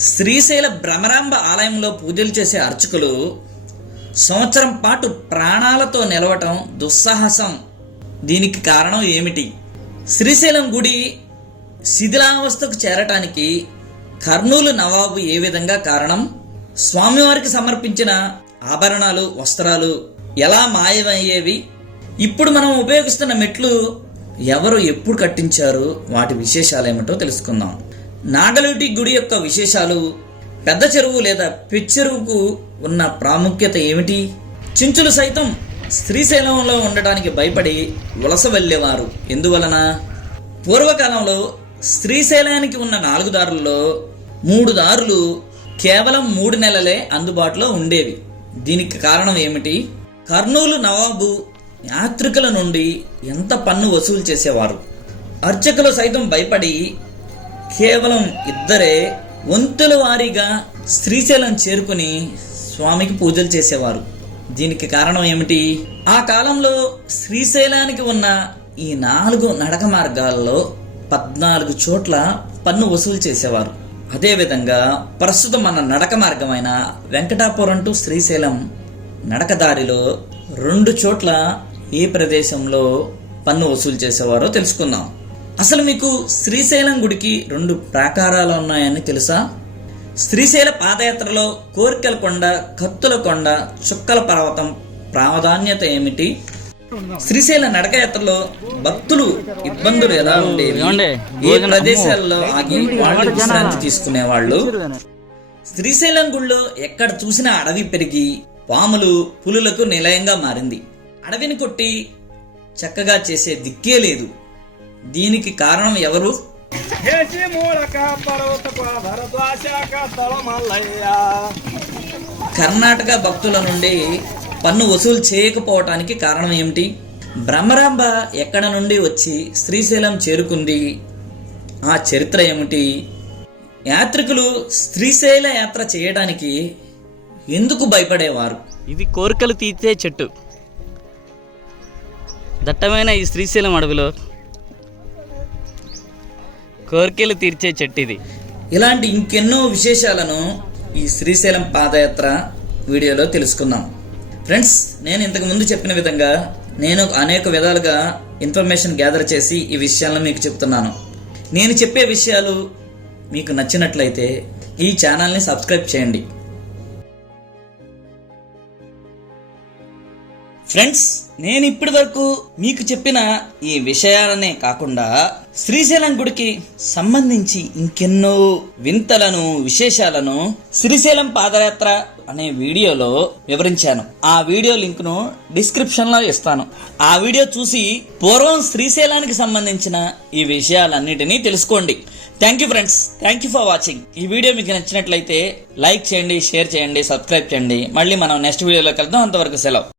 శ్రీశైల భ్రమరాంబ ఆలయంలో పూజలు చేసే అర్చకులు సంవత్సరం పాటు ప్రాణాలతో నిలవటం దుస్సాహసం. దీనికి కారణం ఏమిటి? శ్రీశైలం గుడి శిథిలావస్థకు చేరటానికి కర్నూలు నవాబు ఏ విధంగా కారణం? స్వామివారికి సమర్పించిన ఆభరణాలు వస్త్రాలు ఎలా మాయమయ్యేవి? ఇప్పుడు మనం ఉపయోగిస్తున్న మెట్లు ఎవరు ఎప్పుడు కట్టించారు? వాటి విశేషాలు ఏమిటో తెలుసుకుందాం. నాగలుటి గుడి యొక్క విశేషాలు పెద్ద చెరువు లేదా పిచ్చెరువుకు ఉన్న ప్రాముఖ్యత ఏమిటి? చించులు సైతం శ్రీశైలంలో ఉండటానికి భయపడి వలస వెళ్ళేవారు. ఎందువలన? పూర్వకాలంలో శ్రీశైలానికి ఉన్న నాలుగు దారుల్లో మూడు దారులు కేవలం మూడు నెలలే అందుబాటులో ఉండేవి. దీనికి కారణం ఏమిటి? కర్నూలు నవాబు యాత్రికుల నుండి ఎంత పన్ను వసూలు చేసేవారు? అర్చకులు సైతం భయపడి కేవలం ఇద్దరే వంతుల వారీగా శ్రీశైలం చేరుకుని స్వామికి పూజలు చేసేవారు. దీనికి కారణం ఏమిటి? ఆ కాలంలో శ్రీశైలానికి ఉన్న ఈ నాలుగు నడక మార్గాల్లో పద్నాలుగు చోట్ల పన్ను వసూలు చేసేవారు. అదేవిధంగా ప్రస్తుతం మన నడక మార్గమైన వెంకటాపురం టు శ్రీశైలం నడకదారిలో రెండు చోట్ల ఏ ప్రదేశంలో పన్ను వసూలు చేసేవారో తెలుసుకుందాం. అసలు మీకు శ్రీశైలం గుడికి రెండు ప్రాకారాలు ఉన్నాయని తెలుసా? శ్రీశైల పాదయాత్రలో కోరికల కొండ కత్తుల కొండ చుక్కల పర్వతం ప్రాధాన్యత ఏమిటి? శ్రీశైల నడకయాత్రలో భక్తులు ఇబ్బందులు ఎలా ఉండేవి? ఏ ప్రదేశాల్లో ఆగి వాళ్ళు విశ్రాంతి తీసుకునే వాళ్ళు శ్రీశైలం గుళ్ళో ఎక్కడ చూసినా అడవి పెరిగి పాములు పులులకు నిలయంగా మారింది. అడవిని కొట్టి చక్కగా చేసే దిక్కే లేదు. దీనికి కారణం ఎవరు? కర్ణాటక భక్తుల నుండి పన్ను వసూలు చేయకపోవటానికి కారణం ఏమిటి? బ్రహ్మరాంబ ఎక్కడ నుండి వచ్చి శ్రీశైలం చేరుకుంది? ఆ చరిత్ర ఏమిటి? యాత్రికులు శ్రీశైల యాత్ర చేయడానికి ఎందుకు భయపడేవారు? ఇది కోరికలు తీర్చే చెట్టు. దట్టమైన ఈ శ్రీశైలం అడవిలో కోరికలు తీర్చే చెట్టు ఇది ఇలాంటి ఇంకెన్నో విశేషాలను ఈ శ్రీశైలం పాదయాత్ర వీడియోలో తెలుసుకుందాం. ఫ్రెండ్స్ నేను ఇంతకు ముందు చెప్పిన విధంగా నేను అనేక విధాలుగా ఇన్ఫర్మేషన్ గ్యాదర్ చేసి ఈ విషయాలను మీకు చెప్తున్నాను. నేను చెప్పే విషయాలు మీకు నచ్చినట్లయితే ఈ ఛానల్ని సబ్స్క్రైబ్ చేయండి. ఫ్రెండ్స్ నేను ఇప్పటి వరకు మీకు చెప్పిన ఈ విషయాలనే కాకుండా శ్రీశైలం గుడికి సంబంధించి ఇంకెన్నో వింతలను విశేషాలను శ్రీశైలం పాదయాత్ర అనే వీడియోలో వివరించాను. ఆ వీడియో లింక్ను డిస్క్రిప్షన్లో ఇస్తాను. ఆ వీడియో చూసి పూర్వం శ్రీశైలానికి సంబంధించిన ఈ విషయాలన్నిటినీ తెలుసుకోండి. Thank you friends thank you for watching ఈ వీడియో మీకు నచ్చినట్లయితే లైక్ చేయండి షేర్ చేయండి సబ్స్క్రైబ్ చేయండి. మళ్ళీ మనం నెక్స్ట్ వీడియోలో కలుద్దాం. అంతవరకు సెలవు.